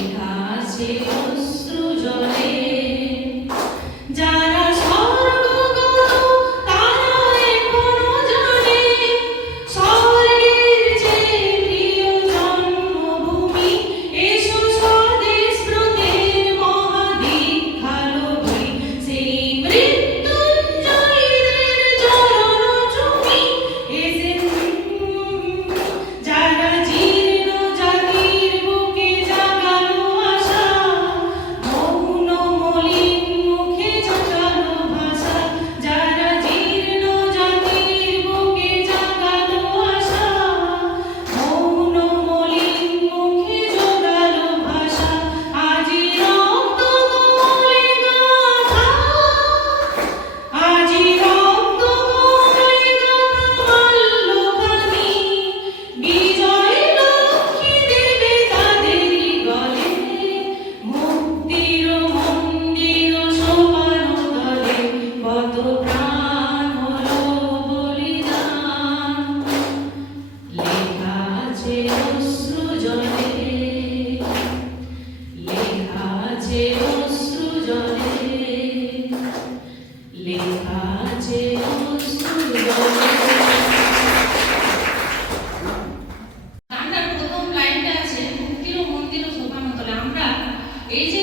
লেখা আছে অশ্রু জলে যারা স্বর্গগত তারা এখনো জানে স্বর্গের চেয়ে প্রিয় জন্মভূমি এসো স্বদেশ ব্রতের মহাদীক্ষালোভী সেই মৃত্যুঞ্জয়ীদের চরণ চুমি এসেন যারা জীর্ণ জাতির বুকে জাগালো আশা মৌন মলিন মুখে জাগালো ভাষা যারা জীর্ণ জাতির বুকে জাগালো আশা মৌন মলিন মুখে জাগালো ভাষা আজি রক্ত গলে গাথা আজি রক্ত গলে গাথা মাল্যখানি বিজয় লক্ষ্মী দেবে তাদেরই গলে মুক্তির মন্দির সোপান তলে কত প্রাণ হলো বলিদান লেখা আছে অশ্রু জলে লেখা আছে অশ্রু জলে লেখা আছে অশ্রু জলে গানটার প্রথম লাইনটা আছে মুক্তির মন্দির সোপান তলে আমরা এই যে